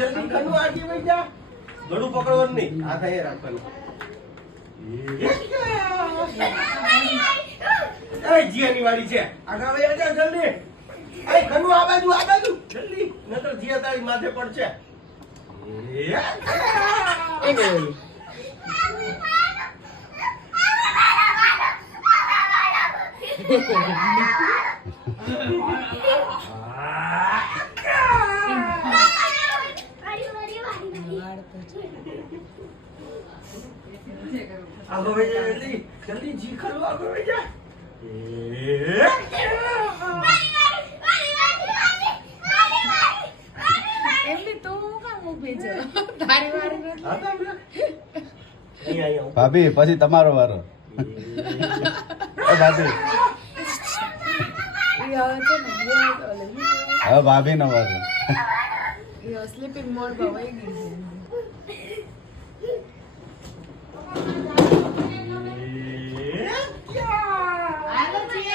જલ્દી કનું આગી વઈ જા. ગળું પકડવાનું નહીં, આ થાય રાખવાનું. એ જીયાની વાડી છે, આગળ વઈ જા જલ્દી. એ કનું આ બાજુ જલ્દી, નકર જીયા તારી માથે પડશે. આગળ વઈ જા જલ્દી જી ખરું આગળ વઈ જા. ભાભી પછી તમારો વારો. ભાભી હવે ભાભી નો વારો. સ્લીપિંગ મોડ માં વહી ગઈ છે.